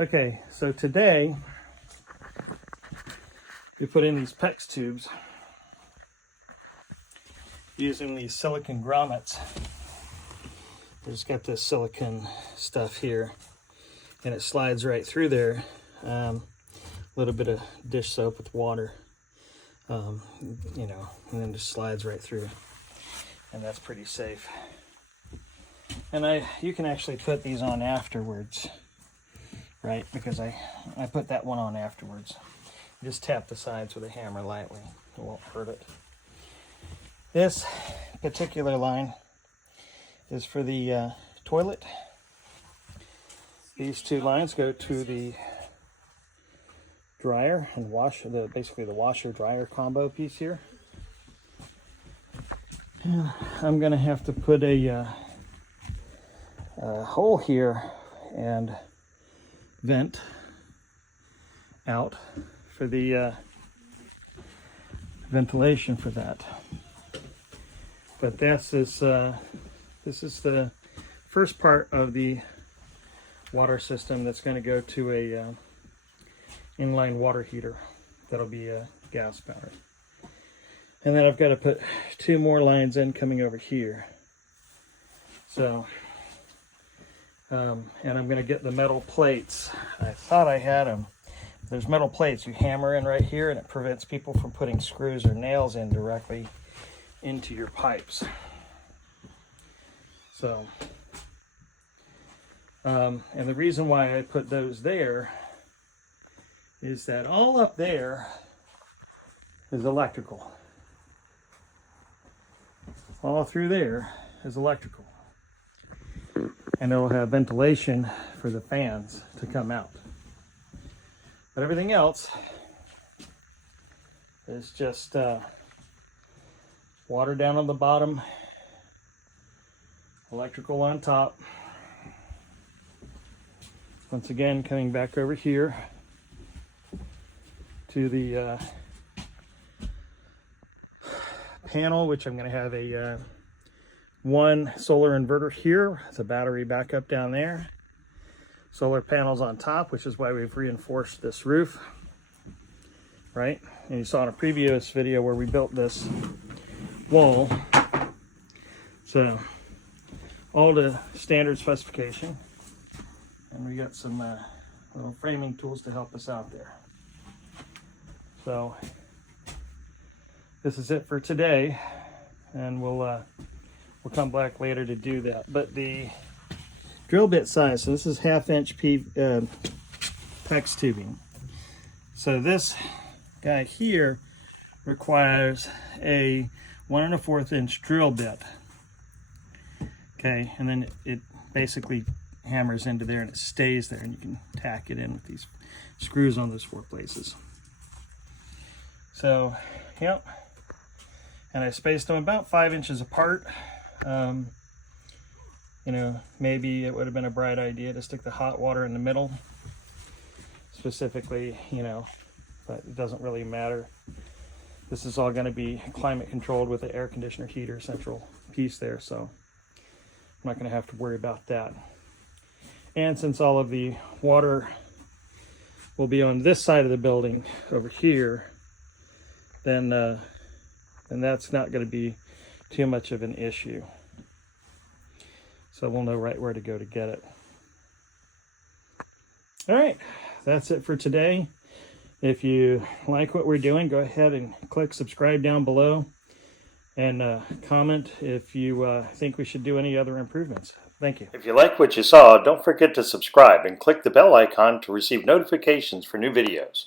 Okay, so today we put in these Pex tubes using these silicon grommets. It's got this silicon stuff here, and it slides right through there. A little bit of dish soap with water, and then just slides right through, and that's pretty safe. And you can actually put these on afterwards, right? Because I put that one on afterwards. Just tap the sides with a hammer lightly. It won't hurt it. This particular line is for the toilet. These two lines go to the dryer and basically the washer dryer combo piece here. And I'm gonna have to put a hole here and vent out for the ventilation for that. But this is the first part of the water system that's going to go to a inline water heater that'll be gas powered. And then I've got to put two more lines in coming over here. So and I'm going to get the metal plates. I thought I had them. There's metal plates you hammer in right here, and it prevents people from putting screws or nails in directly into your pipes. So, and the reason why I put those there is that all up there is electrical. All through there is electrical. And it'll have ventilation for the fans to come out. But everything else is just water down on the bottom, electrical on top. Once again, coming back over here to the panel, which I'm going to have a one solar inverter here. It's a battery backup down there. Solar panels on top, which is why we've reinforced this roof, right? And you saw in a previous video where we built this wall. So all the standard specification, and we got some little framing tools to help us out there. So this is it for today, and we'll come back later to do that. But the drill bit size, so this is 1/2 inch Pex tubing. So this guy here requires a 1 1/4 inch drill bit. Okay, and then it basically hammers into there and it stays there, and you can tack it in with these screws on those 4 places. So, yep. And I spaced them about 5 inches apart. Maybe it would have been a bright idea to stick the hot water in the middle, specifically, but it doesn't really matter. This is all going to be climate controlled with the air conditioner heater central piece there, so I'm not going to have to worry about that. And since all of the water will be on this side of the building over here, then that's not going to be too much of an issue. So we'll know right where to go to get it. All right, that's it for today. If you like what we're doing, go ahead and click subscribe down below, and comment if you think we should do any other improvements. Thank you. If you like what you saw, don't forget to subscribe and click the bell icon to receive notifications for new videos.